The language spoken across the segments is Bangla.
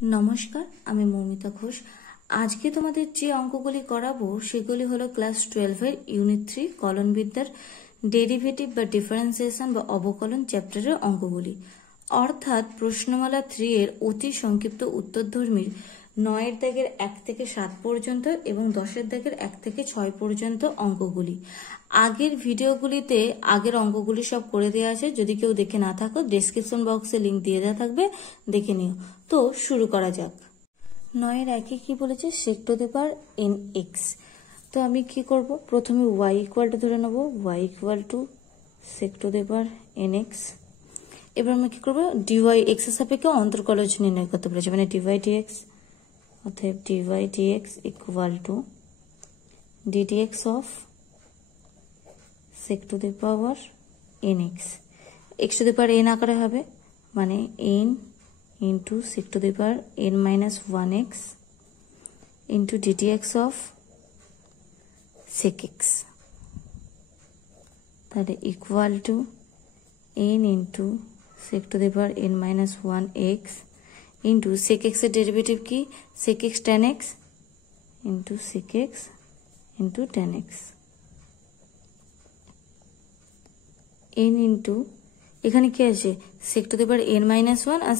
নমস্কার, আমি মৌমিতা ঘোষ। আজকে তোমাদের যে অঙ্কগুলি করাবো সেগুলি হলো ক্লাস 12 এর ইউনিট 3 কলনবিদ্যার ডেরিভেটিভ বা ডিফারেন্সিয়েশন বা অবকলন চ্যাপ্টারের অঙ্কগুলি, অর্থাৎ প্রশ্নমালা 3 এর অতি সংক্ষিপ্ত উত্তরধর্মীর 9 দাগের 1 থেকে 7 পর্যন্ত এবং 10 দাগের 1 থেকে 6 পর্যন্ত অঙ্কগুলি। আগের ভিডিওগুলিতে আগের অঙ্কগুলি সব করে দেওয়া আছে, যদি কেউ দেখে না থাকো ডেসক্রিপশন বক্সে লিংক দিয়ে দেওয়া থাকবে, দেখে নিও। তো শুরু করা যাক। 9 একে কি বলেছে, sec to the power nx। তো আমি কি করব, প্রথমে y ইকুয়াল টু ধরে নেব, y equal two sec to the power nx। এবার আমি কি করব, dy x এর সাপেক্ষে অন্তর্কলজ নির্ণয় করতে বলেছে, মানে dy dx, অতএব dy dx equal to ddx of sec to the power nx। x to the power n আকারে হবে, মানে n into sec to the power n minus 1x into ddx of sec x, তাহলে equal to n into sec to the power n minus 1x into sec x এর ডেরিভেটিভ কি, sec x tan x into sec x into tan x, n into এখানে কি আছে, sec to the power n minus 1 R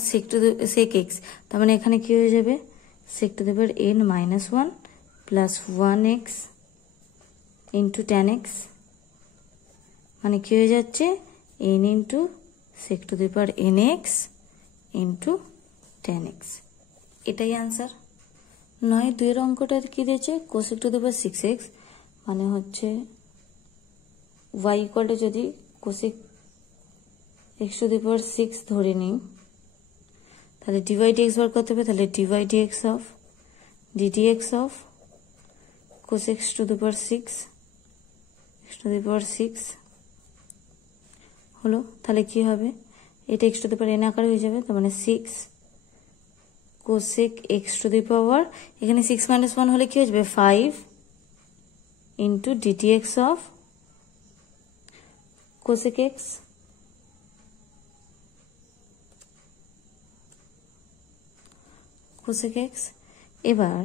sec x, তার মানে এখানে কি হয়ে যাবে, sec to the power n minus 1 plus 1x into tan x, মানে কি হয়ে যাচ্ছে, n into sec to the power nx into tan x। এটাই আনসার। 9 2 এর অঙ্কটার কি দিয়েছে, cosec to the power 6x, মানে হচ্ছে y ইকুয়াল টু যদি cosec x to the power 6 ধরে নিই, তাহলে dy dx বার করতে হবে, তাহলে dy dx of ddx of cos x to the power 6 x to the power 6 হলো। তাহলে কি হবে, এটা x to the power n আকারে হয়ে যাবে, তার মানে 6 cosec x to the power, এখানে 6 minus 1 হলে কি হয়ে যাবে 5 into ddx of cosec x cosec x। এবার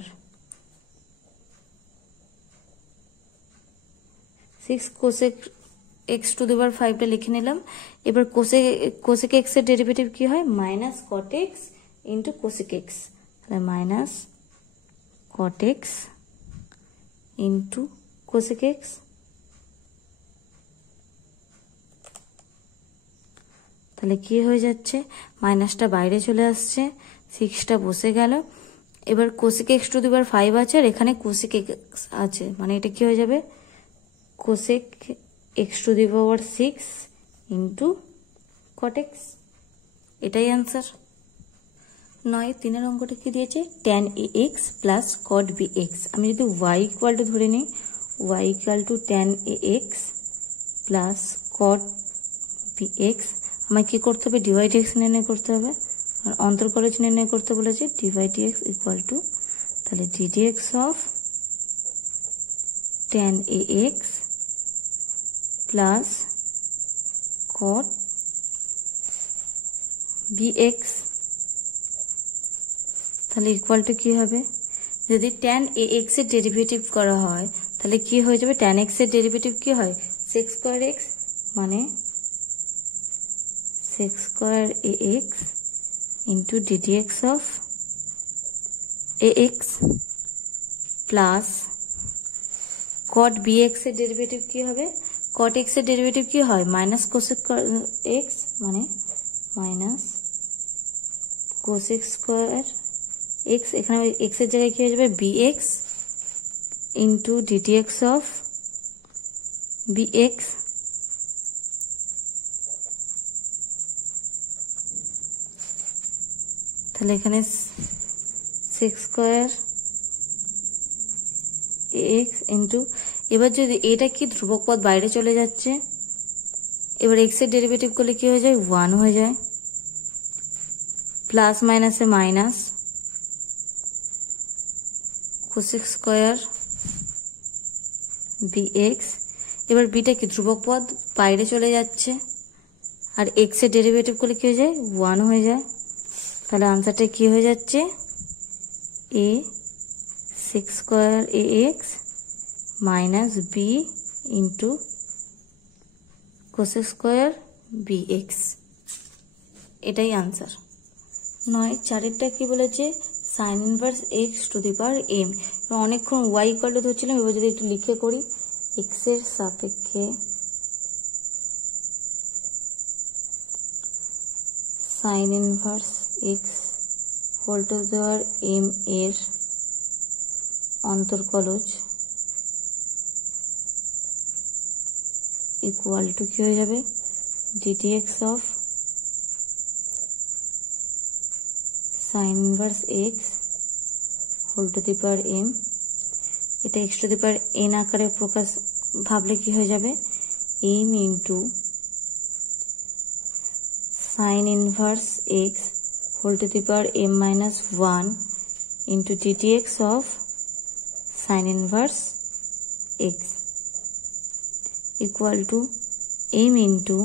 6 cosec x to the power 5 টা লিখে নিলাম। এবার cosec x এর ডেরিভেটিভ কি হয়, minus cot x into cosec x, তাহলে minus cot x into cosec x, তাহলে কি হয়ে যাচ্ছে, মাইনাসটা বাইরে চলে আসছে, 6টা বসে গেল। এবার cosec x to the power 5 আছে আর এখানে cosec x আছে, মানে এটা কি হয়ে যাবে, cosec x to the power 6 into cot x। এটাই আনসার। 9 3 এর অঙ্কটা কি দিয়েছে, tan ax plus cot bx। আমি যদি y ইকুয়াল টু ধরে নিই, y equal two tan ax plus cot bx, আমায় কি করতে হবে, dy dx নির্ণয় করতে হবে, আর অন্তর্কলজ নির্ণয় করতে বলেছে, dy dx ইকুয়াল টু, তাহলে ddx of tan ax plus cot bx, তাহলে ইকুয়াল টু কি হবে, যদি tan ax এর ডেরিভেটিভ করা হয় তাহলে কি হয়ে যাবে, tan x এর ডেরিভেটিভ কি হয় sec স্কয়ার x, মানে sec square ax into ddx of ax plus cot bx এর ডেরিভেটিভ কি হবে, cot x এর ডেরিভেটিভ কি হয়, মাইনাস cosec x, মানে মাইনাস cosec স্কয়ার x, এখানে x এর জায়গায় কি হয়ে যাবে bx into ddx of bx, তাহলে এখানে sec স্কয়ার x ইন্টু, এবার যদি এটা কি ধ্রুবক পদ বাইরে চলে যাচ্ছে, এবার x এর ডেরিভেটিভ করলে কি হয়ে যায় 1 হয়ে যায়, প্লাস মাইনাসে মাইনাস cosec স্কয়ার bx, এবার বিটা কি ধ্রুবক পদ বাইরে চলে যাচ্ছে, আর x এর ডেরিভেটিভ করলে কি হয়ে যায় 1 হয়ে যায়, তাহলে আনসারটা কি হয়ে যাচ্ছে a 6 square ax minus b into cosec square bx, এটাই আনসার। 9 চারেরটা কি বলেছে, sine inverse x to the power m. অনেকক্ষণ ওয়াই ইকুয়াল টু ধরছিলাম, এবার যদি একটু লিখে করি, এক্স এর সাপেক্ষে sine inverse x whole to the power m এর অন্তর্কলজ ইকুয়াল টু কি হয়ে যাবে, DTX of sine inverse x whole to the power m. এটা x to the power n আকারে প্রকাশ ভাবলে কি হয়ে যাবে, m into sine inverse x whole to the power m minus 1 into d dx of sine inverse x equal to m into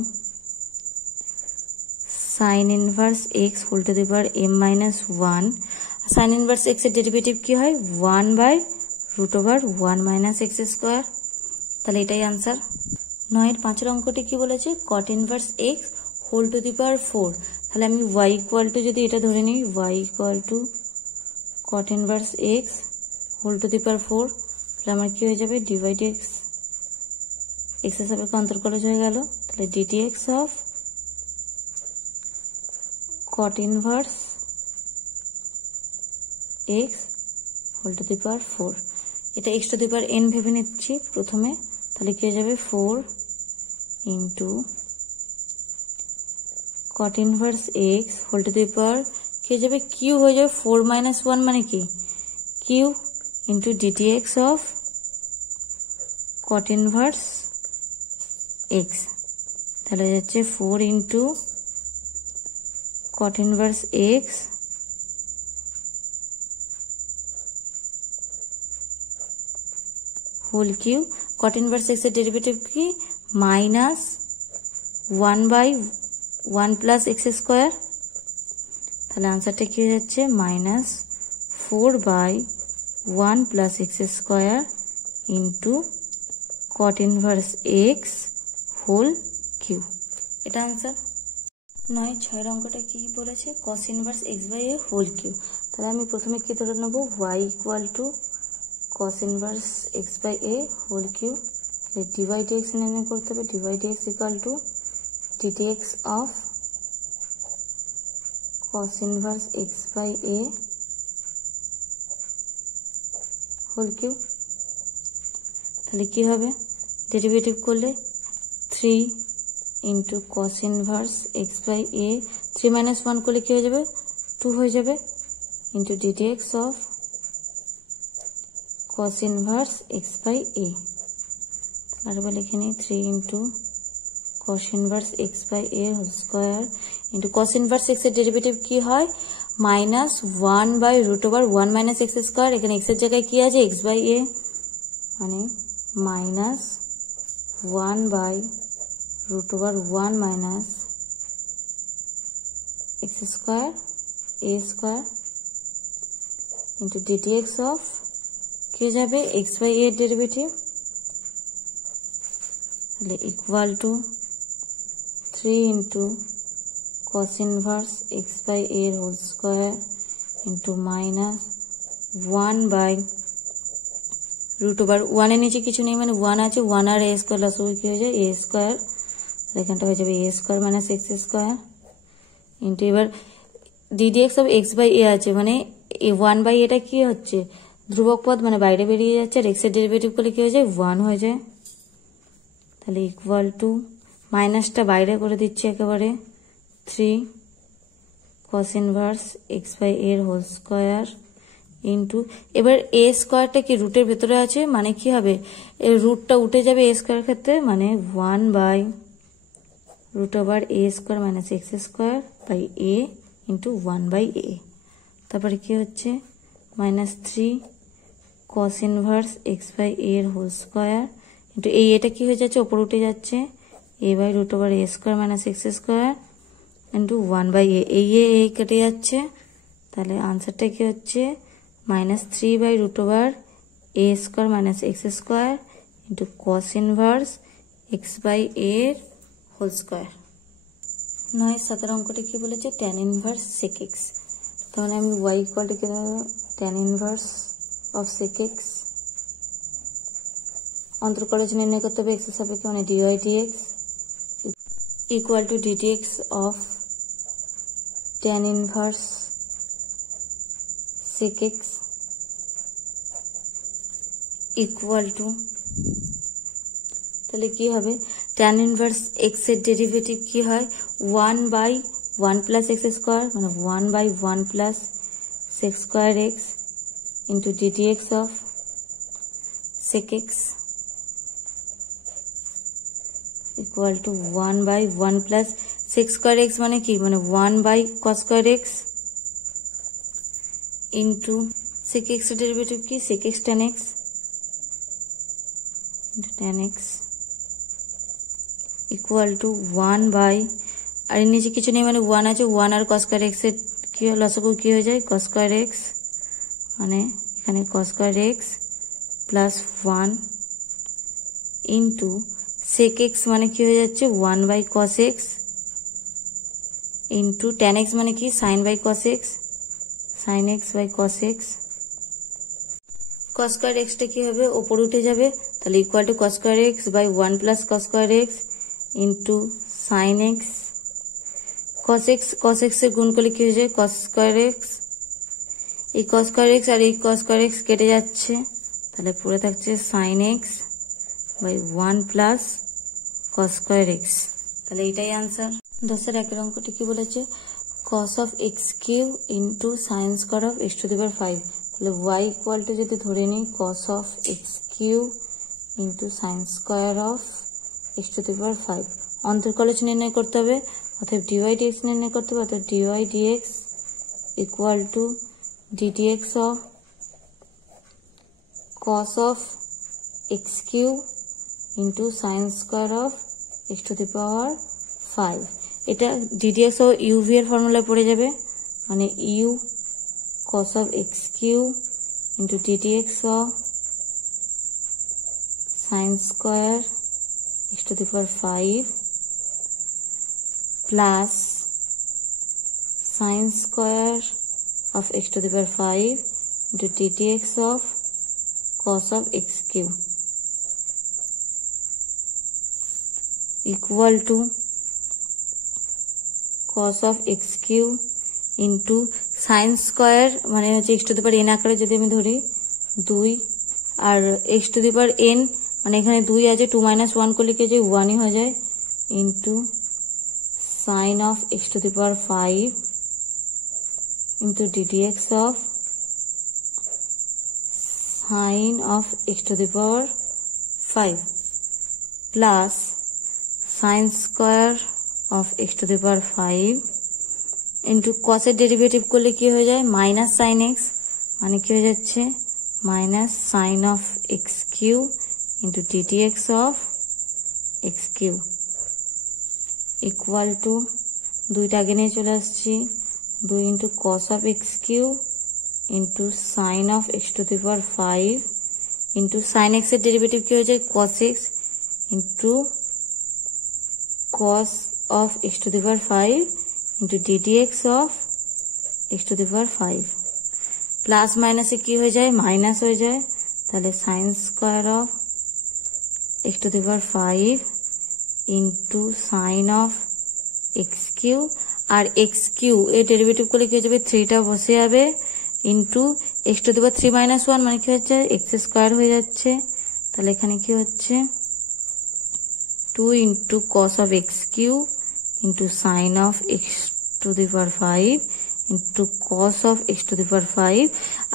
sine inverse x whole to the power m minus 1। Sine inverse x এর ডেরিভেটিভ কি হয়, 1/√1 মাইনাস এক্স স্কোয়ার। তাহলে এটাই আনসার। 9 5 অঙ্কটি কি বলেছে, cot inverse x whole to the power 4। তাহলে আমি y ইকুয়াল টু যদি এটা ধরে নিই, y equal to cot inverse x whole to the power 4, তাহলে আমার কি হয়ে যাবে, ডিভাইড এক্স, এক্স এর সাপেক্ষে অন্তর্কলজ হয়ে গেল। তাহলে DTX of cot inverse x whole to the power 4। এটা x to the power n ভেবে নিচ্ছি প্রথমে, তাহলে কি হয়ে যাবে 4 into cot inverse x whole to the power কি হয়ে যাবে, q হয়ে যাবে 4 মাইনাস 1 মানে কি q into d dx of cot inverse x। তাহলে যাচ্ছে 4 into cot inverse x whole cube. cot inverse x এর ডেরিভেটিভ কি, মাইনাস 1/1 প্লাস এক্স স্কোয়ার। তাহলে আনসারটা কি হয়ে যাচ্ছে, minus 4/1 plus x square into cot inverse x whole cube, এটা আনসার। 9 6 অঙ্কটা কি বলেছে, cos inverse x by a whole cube. তাহলে আমি প্রথমে কি ধরে নেব, y equal to cos inverse x by a whole cube. Divide x নির্ণয় করতে হবে, divide x equal to d dx of cos inverse x by a whole cube. তাহলে কি হবে, ডেরিভেটিভ করলে 3 into cos inverse x by a, 3 minus 1 করলে কি হয়ে যাবে, 2 হয়ে যাবে, into d dx of cos inverse x by a। তারপর লিখে নিই 3 into cos inverse x by a whole square into cos inverse x এর ডেরিভেটিভ কি হয়, মাইনাস 1/√1 মাইনাস এক্স স্কোয়ার। এখানে x এর জায়গায় কি আছে, x বাই a, মানে minus 1/√1 minus x square a square into d dx of কি যাবে, এক্স বাই a এর ডেরিভেটিভ, তাহলে equal to 3 into cos inverse x by a এর হোল স্কোয়ার ইন্টু মাইনাস 1/√1 এর নিচে কিছু নেই, মানে 1 আছে, 1 আর a স্কোয়ার লস কি হয়ে যায়, a স্কোয়ার। এখানটা হয়ে যাবে a square minus x square into, এবার ডিডিএক্স অফ এক্স বাই এ আছে, মানে 1/a এটা কি হচ্ছে, ধ্রুবক পদ, মানে বাইরে বেরিয়ে যাচ্ছে, আর এক্স এর ডেরিভেটিভ করলে কি হয়ে যায়, 1 হয়ে যায়। তাহলে ইকুয়াল টু, মাইনাসটা বাইরে করে দিচ্ছি একেবারে, 3 cos inverse x by a এর হোল স্কোয়ার ইন্টু, এবার a স্কোয়ারটা কি রুটের ভেতরে আছে, মানে কি হবে, এর রুটটা উঠে যাবে a স্কোয়ার ক্ষেত্রে, মানে 1/√a square minus x square by a into 1/a। তারপরে কি হচ্ছে, minus 3 cos inverse x by a এর হোল স্কোয়ার ইন্টু, এটা কি হয়ে যাচ্ছে, ওপর উঠে যাচ্ছে, a/√a square minus x square into 1/a, এই কেটে যাচ্ছে। তাহলে আনসারটা কি হচ্ছে, minus 3/√a² minus x² into cos inverse x/a whole square. 9-7 অঙ্কটি কি বলেছে tan ইনভার্স sec x। তার মানে আমি y ইকুয়াল টু কি হবে tan inverse of sec x অন্তর্কলজ নির্ণয় করতে হবে x এর সাপেক্ষে মানে dy dx equal to ddx of tan inverse sec x equal two তাহলে কি হবে tan ইনভার্স x এর ডেরিভেটিভ কি হয় 1/1 প্লাস x স্কয়ার মানে 1/1 plus sec square x into ddx of sec x equal two 1/1 plus sec square x মানে কি মানে 1/cos square x into sec x এর ডেরিভেটিভ কি sec x tan x into tan x equal to 1 আর এর নিচে কিছু নেই মানে 1 আছে 1 আর cos square x এর কি লসাগু কি হয়ে যায় cos square x মানে এখানে cos square x plus 1 into sec x মানে কি হয়ে যাচ্ছে 1/cos x into tan x মানে কি sin/cos x sin x/cos x cos square x টা কি হবে উপর উঠে যাবে তাহলে equal to cos square x by 1 plus cos square x into sin x cos x এর গুণ করলে কি হয়ে যায় cos square x এই cos square x আর এই cos square x কেটে যাচ্ছে তাহলে পুরো থাকছে sin x by 1 plus cos square x তাহলে এটাই आंसर 10 এর অঙ্কটি কি বলেছে cos of x cube into sin square of x to the power 5 তাহলে y ইকুয়াল টু যদি ধরে নিই cos of x cube into sin square of x to the power 5 অন্তর্কলজ নির্ণয় করতে হবে অতএব dy dx নির্ণয় করতে হবে অতএব dy dx equal to ddx of cos of x cube into sin square of x to the power 5 এটা ddx ও uv এর ফর্মুলায় পড়ে যাবে মানে u cos of x cube into ddx of sin square x to the power 5 plus sin square of x to the power 5 into ddx of cos of x cube equal to cos of x cube into sin square মানে হচ্ছে x to the power n আকারে যদি আমি ধরি 2 আর x to the power n মানে এখানে 2 আছে 2 - 1 করলে কি যায় 1 ই হয়ে যায় into sin of x to the power 5 into ddx of sin of x to the power 5 plus sin square of x to the power 5 into cos এর ডেরিভেটিভ করলে কি হয়ে যায় মাইনাস sin x মানে কি হয়ে যাচ্ছে minus sin of x cube into ddx of x cube equal to দুইটা আগে নিয়ে চলে আসছি 2 into cos of x cube into sin of x to the power 5 into sin x এর ডেরিভেটিভ কি হয়ে যায় cos x into cos of x to the power 5 into ddx of x to the power 5 plus মাইনাসে কি হয়ে যায় মাইনাস হয়ে যায় তাহলে sin square of x to the power 5 into sin of x cube আর x cube এর ডেরিভেটিভ করলে কি হয়ে যাবে 3টা বসে যাবে into x to the power 3 - 1 মানে কি হচ্ছে x স্কয়ার হয়ে যাচ্ছে তাহলে এখানে কি হচ্ছে 2 into cos of x cube into sin of x to the power 5 into cos of x to the power 5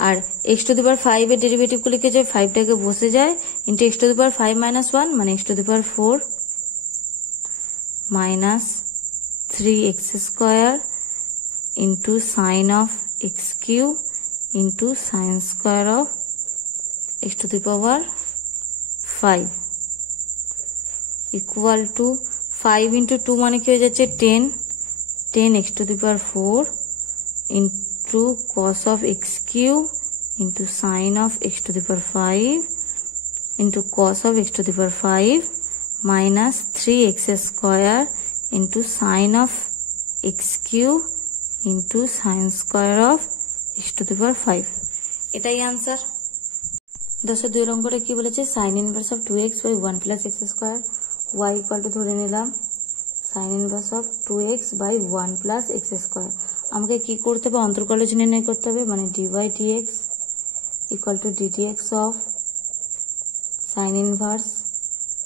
R x to the power 5 এর ডেরিভেটিভ গুলো কি যায় 5 টাকে বসে যায় into x to the power 5 - 1 মানে x to the power 4 minus 3x square into sin of x cube into sin square of x to the power 5 equal to 5 into 2 মানে কি হয়ে যাচ্ছে 10 x to the power 4 into cos of x cube into sin of x to the power 5 into cos of x to the power 5 minus 3x square into sin of x cube into sin square of x to the power 5 এটাই आंसर 10-2 অঙ্কটা কি বলেছে sin inverse of 2x by 1 plus x square y equal to ধরে নিলাম sin inverse of 2x by 1 plus x square আমাকে কি করতে হবে অন্তর্কলজ নির্ণয় করতে হবে মানে dy dx equal to ddx of sin inverse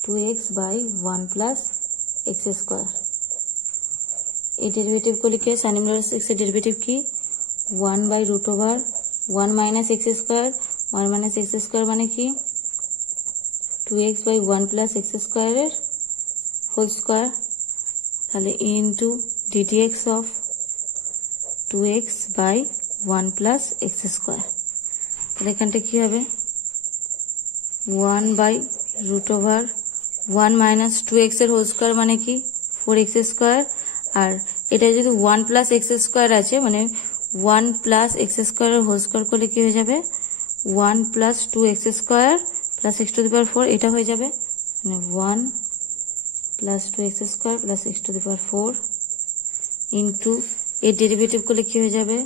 2x by 1 plus x square এই ডেরিভেটিভ को लिखे sin inverse x এর ডেরিভেটিভ কি 1 by root over 1 minus x square 1 minus x square মানে কি 2x by 1 plus x square এর whole square তাহলে into ddx of 2x by 1 plus x square তাহলে এখানটা কি হবে 1 by root over 1 minus 2x এর whole square মানে কি 4x square আর এটা যদি 1 plus x square আছে মানে 1 plus x square এর whole square করলে কি হয়ে যাবে 1 plus 2x square plus x to the power 4 এটা হয়ে যাবে মানে 1 plus 2x square plus x to the power 4 into এর ডেরিভেটিভ করলে কি হয়ে যাবে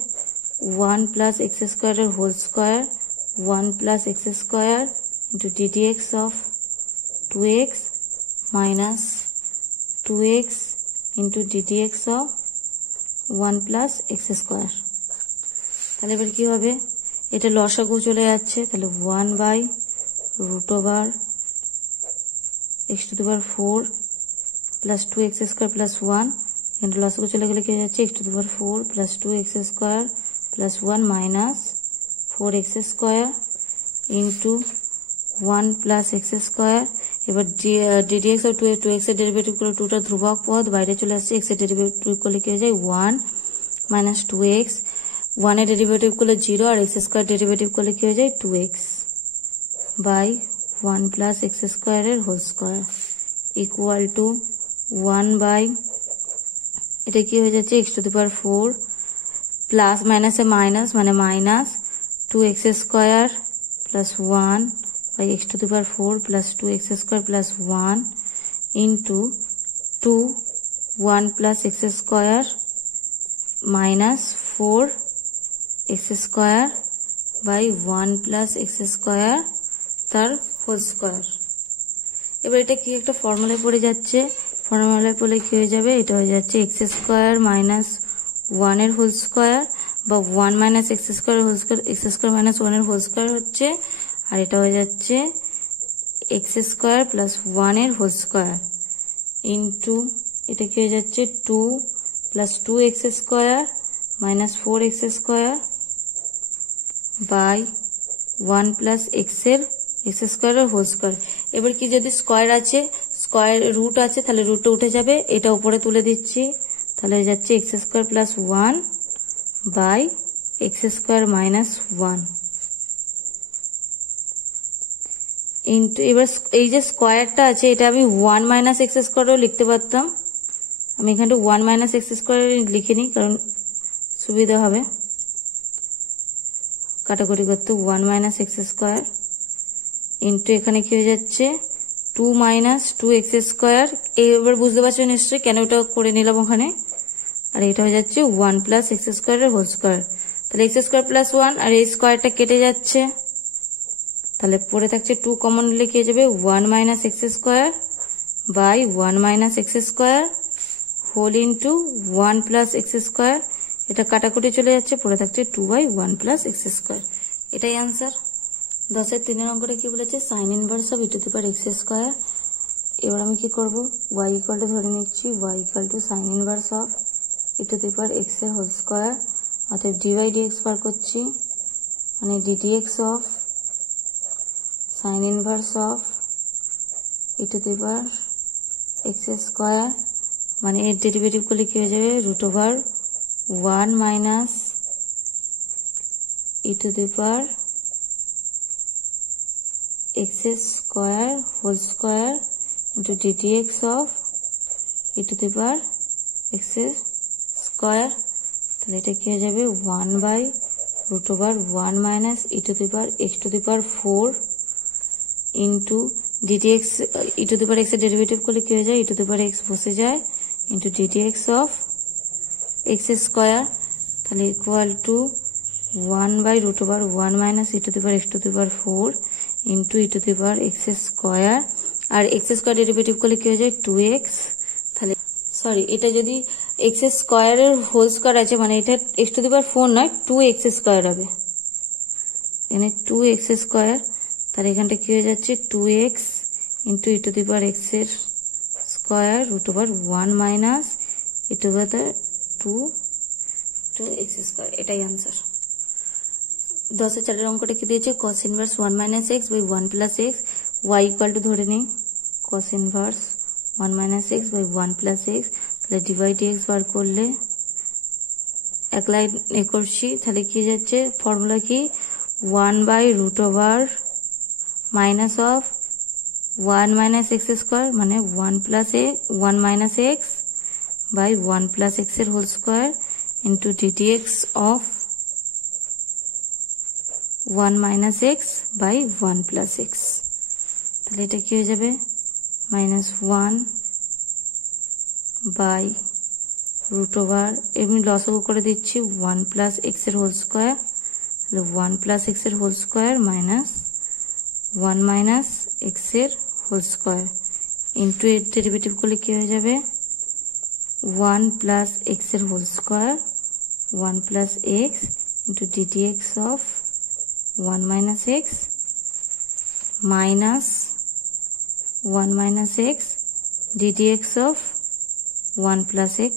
1 plus x square এর whole square 1 plus x square into ddx of 2x minus 2x into ddx of 1 plus x square তাহলে এবার কি হবে এটা লসাগু চলে যাচ্ছে তাহলে 1 by root over x to the power 4 plus 2x square plus 1 এখানে লসাগু চলে গেলে কি হয়ে যাচ্ছে x to the power 4 plus 2x square plus 1 minus 4x square into 1 plus x square এবার ddx of 2x এর ডেরিভেটিভ করে 2টা ধ্রুবক পদ বাইরে চলে আসছে x এর ডেরিভেটিভ করলে কি হয়ে যায় 1 minus 2x 1 এর ডেরিভেটিভ করলে 0 আর x স্কয়ার ডেরিভেটিভ করলে কি হয়ে যায় 2x by 1 plus x square এর whole square equal to 1 by এটা কি হয়ে যাচ্ছে x to the power 4 plus মাইনাসে মাইনাস মানে minus 2x square plus 1 by x to the power 4 plus 2x square plus 1 into 2 1 plus x square minus 4 x square by 1 plus x square তার হোল স্কয়ার এবার এটা কি একটা ফর্মুলায় পড়ে যাচ্ছে ফর্মুলায় পড়লে কি হয়ে যাবে এটা হয়ে যাচ্ছে x স্কয়ার minus 1 এর হোল স্কয়ার বা 1 minus x square whole square x square minus 1 এর হোল স্কয়ার হচ্ছে আর এটা হয়ে যাচ্ছে x স্কয়ার প্লাস 1 এর হোল স্কয়ার ইনটু এটা কি হয়ে যাচ্ছে 2 plus 2x square minus 4x square by 1 plus x এর x স্কয়ার এর হোল স্কয়ার এবার কি যদি স্কয়ার আছে স্কয়ার রুট আছে তাহলে রুটটা উঠে যাবে এটা উপরে তুলে দিচ্ছি তাহলে হয়ে যাচ্ছে x square plus 1 by x square minus 1 into এবার এই যে স্কয়ারটা আছে এটা আমি 1 মাইনাস x স্কয়ারও লিখতে পারতাম আমি এখানে 1 মাইনাস x স্কয়ার লিখে নিই কারণ সুবিধা হবে কাটাকুটি করতে 1 মাইনাস x স্কয়ার ইনটু এখানে কি হয়ে যাচ্ছে 2 মাইনাস 2x স্কয়ার এবার বুঝতে পারছো নিশ্চয়ই কেন এটা করে নিলাম ওখানে আর এটা হয়ে যাচ্ছে 1 প্লাস x স্কয়ার এর হোল স্কয়ার তাহলে x স্কয়ার প্লাস 1 আর এই স্কয়ারটা কেটে যাচ্ছে তাহলে পড়ে থাকছে 2 কমন নিলে কি হয়ে যাবে 1 minus x square by 1 minus x square whole into 1 plus x square এটা কাটাকুটি চলে যাচ্ছে পড়ে থাকছে 2 বাই 1 প্লাস x স্কয়ার এটাই आंसर 10 এর 3 অঙ্কটা কি বলেছে sin inverse of e to the power x square এবার আমি কি করব y ইকুয়াল টু ধরে নিচ্ছি y equal to sin inverse of e to the power x এর হোল স্কয়ার অর্থাৎ dy dx বার করছি মানে ddx of sin inverse of e to the power x square মানে এর ডেরিভেটিভ করলে কি হয়ে যাবে root over 1 minus e to the power x square whole square into ddx of e to the power x square তাহলে এটা কি হয়ে যাবে 1 by root over 1 minus e to the power x to the power 4 into ddx e to the power x এর ডেরিভেটিভ করলে কি হয়ে যায় e to the power x বসে যায় into ddx of x square তাহলে equal to 1 by root over 1 minus e to the power x to the power 4 into e to the power x square আর x square ডেরিভেটিভ করলে কি হয়ে যায় 2x তাহলে সরি এটা যদি x স্কয়ার এর হোল স্কয়ার আছে মানে এটা x to the power 4 নয় 2x স্কয়ার হবে এখানে 2x স্কয়ার তাহলে এখানটা কি হয়ে যাচ্ছে 2x into e to the power x এর square root over 1 minus e to the power 2x square এটাই आंसर 10 এর 4 এর অঙ্কটা কি দিয়েছে cos inverse 1 minus x by 1 plus x y equal to ধরে নেই cos inverse 1 minus x by 1 plus x তাহলে ডিভাইড x বার করলে এক লাইন এ করছি তাহলে কি যাচ্ছে ফর্মুলা কি 1 by root over minus of 1 minus x square মানে 1 plus a 1 minus x by 1 plus x এর whole square into ddx of 1 minus x by 1 plus x তাহলে এটা কি হয়ে যাবে minus 1 by root over এমনি লসাগু করে দিচ্ছি 1 plus x এর হোল স্কয়ার তাহলে 1 plus x এর whole square minus 1 minus x এর হোল স্কয়ার into এর ডেরিভেটিভ করলে কি হয়ে যাবে 1 plus x এর whole square 1 plus x into ddx of 1 minus x minus 1 minus x ddx of 1 plus x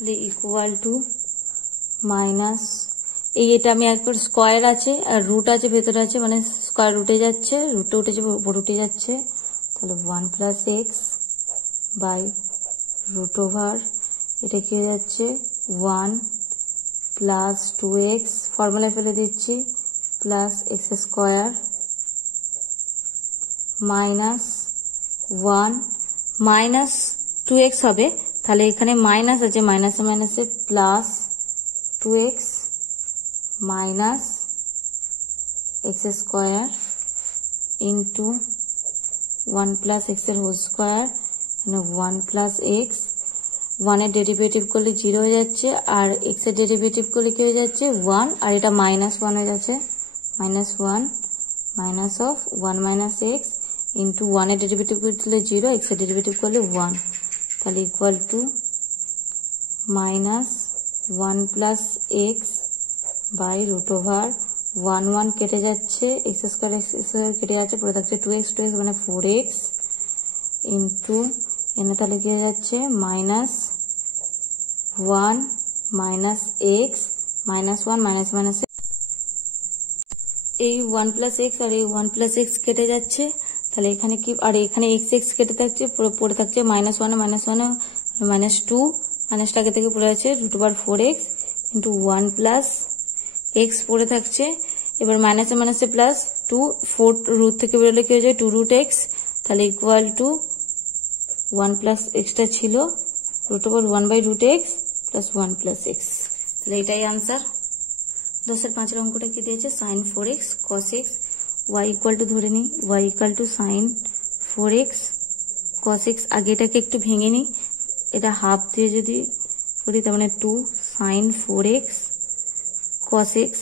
equal to minus এটা আমি একবার স্কয়ার আছে আর রুট আছে ভেতরে আছে মানে স্কয়ার রুটে যাচ্ছে রুটে উঠেছে উপরে উঠে যাচ্ছে তাহলে 1 plus x by root over এটা কি হয়ে যাচ্ছে 1 plus 2x ফর্মুলা ফেলে দিচ্ছি plus x square minus 1 minus 2x হবে তাহলে এখানে মাইনাস আছে মাইনাসে মাইনাসে plus 2x minus x square into 1 plus x এর হোল স্কয়ার মানে 1 plus x 1 এর ডেরিভেটিভ করলে 0 হয়ে যাচ্ছে আর x এর ডেরিভেটিভ করলে কি হয়ে যাচ্ছে 1 আর এটা -1 হয়ে যাচ্ছে -1 minus of 1 minus x into 1 এর ডেরিভেটিভ করলে 0 x এর ডেরিভেটিভ করলে 1 তাহলে equal two -1 plus x by root over 1 1 কেটে যাচ্ছে x স্কয়ার কেটে যাচ্ছে পড়ে থাকছে 2x মানে 4x into এখানে তাহলে কি হয়ে যাচ্ছে -1 minus x -1 minus minus এই 1 plus x আর এই 1 plus x কেটে যাচ্ছে তাহলে এখানে কি আর এখানে x x কেটে থাকছে পড়ে থাকছে -1 -2 মাইনাসটাকে থেকে পড়ে আছে √4x into 1 plus x পড়ে থাকছে এবার মাইনাসে মাইনাসে প্লাস 2 4 রুট থেকে বেরোলে কি হয়ে যায় 2√x তাহলে ইকুয়াল টু 1 plus x টা ছিল √1/√x plus 1 plus x তাহলে এটাই आंसर 10 এর 5 এর অঙ্কটা কি দিয়েছে sin 4x cos x y equal two ধরে নি y equal to sin 4x cos x আগে এটাকে একটু ভেঙে নি এটা হাফ দিয়ে যদি করি তার মানে 2 sin 4x cos x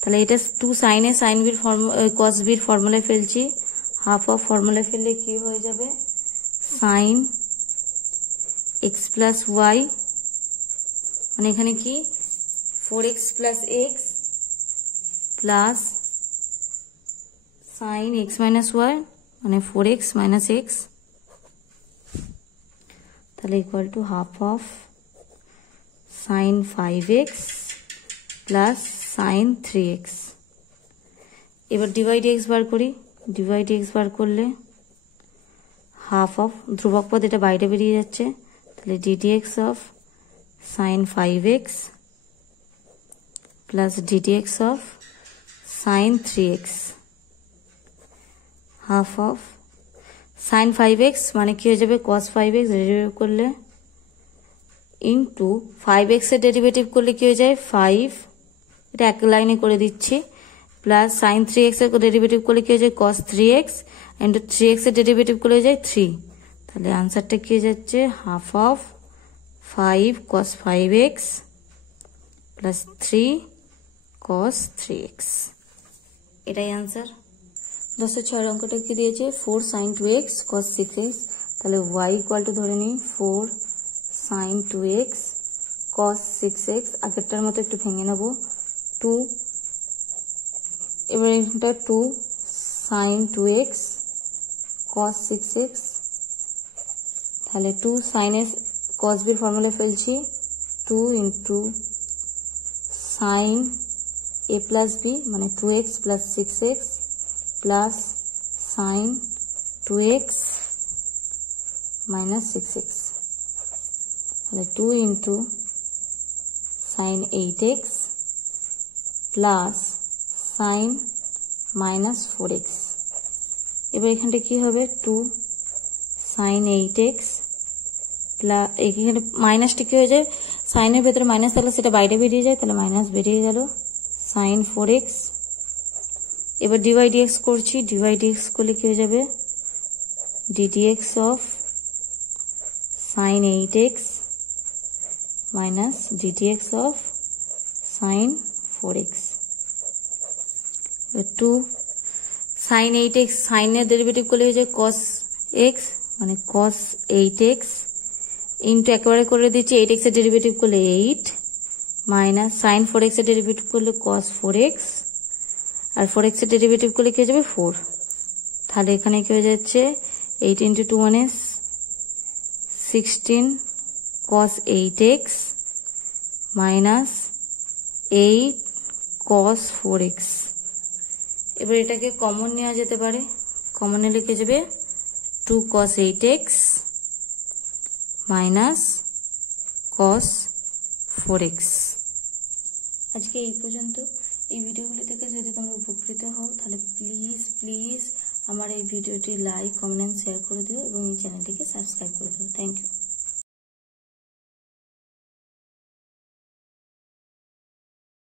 তাহলে এটা 2 sin এ sin b cos b এর ফর্মুলায় ফেলছি হাফ অফ ফর্মুলায় ফেললে কি হয়ে যাবে sin x plus y মানে এখানে কি 4x plus x plus sin x minus y মানে 4x minus x তাহলে equal to half of sin 5x plus sin 3x এবার ডিভাইড x বার করি ডিভাইড x বার করলে হাফ অফ ধ্রুবক পদ এটা বাইরে বেরিয়ে যাচ্ছে তাহলে ddx of sin 5x plus ddx of sin 3x half of sin 5x মানে কি হয়ে যাবে cos 5x ডেরিভেটিভ করলে ইন্টু 5x এর ডেরিভেটিভ করলে কি হয়ে যায় 5, এটা এক লাইনে করে দিচ্ছি, প্লাস সাইন 3x এর ডেরিভেটিভ করলে কি হয়ে যায় cos 3x, ইন্টু 3x এর ডেরিভেটিভ করলে হয়ে যায় 3। তাহলে আনসারটা কি হয়ে যাচ্ছে half of 5 cos 5x plus 3 cos 3x, এটাই আনসার। 10-6 অঙ্কটা কি দিয়েছে 4 sin 2x cos 6x, তাহলে y ইকুয়াল টু ধরে নিই 4 sin 2x cos 6x, আগেরটার মতো একটু ভেঙে নেব 2, এবার এটা 2 sin 2x cos 6x, তাহলে 2 sin s cos b formula ফেলছি 2 into sin a plus b মানে 2x plus 6x plus sin 2x minus 6x, তাহলে 2 into sin 8x plus sin minus 4x। এবার এখানটা কি হবে 2 sin 8x প্লাস, এখানে মাইনাসটা কি হয়ে যায় সাইনের ভেতরে মাইনাস থাকলে সেটা বাইরে বেরিয়ে যায়, তাহলে মাইনাস বেরিয়ে গেল sin 4x। এবার ডিভাই ডিএক্স করছি, ডিভাই ডিএক্স করলে কি হয়ে যাবে ddx of sin 8x minus ddx of sin 4x। 2 sin 8x, সাইনের ডেরিভেটিভ করলে হয়ে যায় cos x মানে cos 8x, ইন্টু একেবারে করে দিচ্ছি 8x এর ডেরিভেটিভ করলে 8 মাইনাস sin 4x এর ডেরিভেটিভ করলে cos 4x, আর 4x এর ডেরিভেটিভ করলে কি হয়ে যাবে 4। তাহলে এখানে কি হয়ে যাচ্ছে 8 ইন্টু 2 মানে 16 cos 8x minus 8 cos 4x। এবার এটাকে কমন নেওয়া যেতে পারে, কমনে লিখে যাবে 2 cos 8x minus cos 4x। আজকে এই পর্যন্ত। এই ভিডিওগুলি থেকে যদি তোমরা উপকৃত হও তাহলে প্লিজ আমার এই ভিডিওটি লাইক, কমেন্ট, শেয়ার করে দিও এবং এই চ্যানেলটিকে সাবস্ক্রাইব করে দিও। Thank you.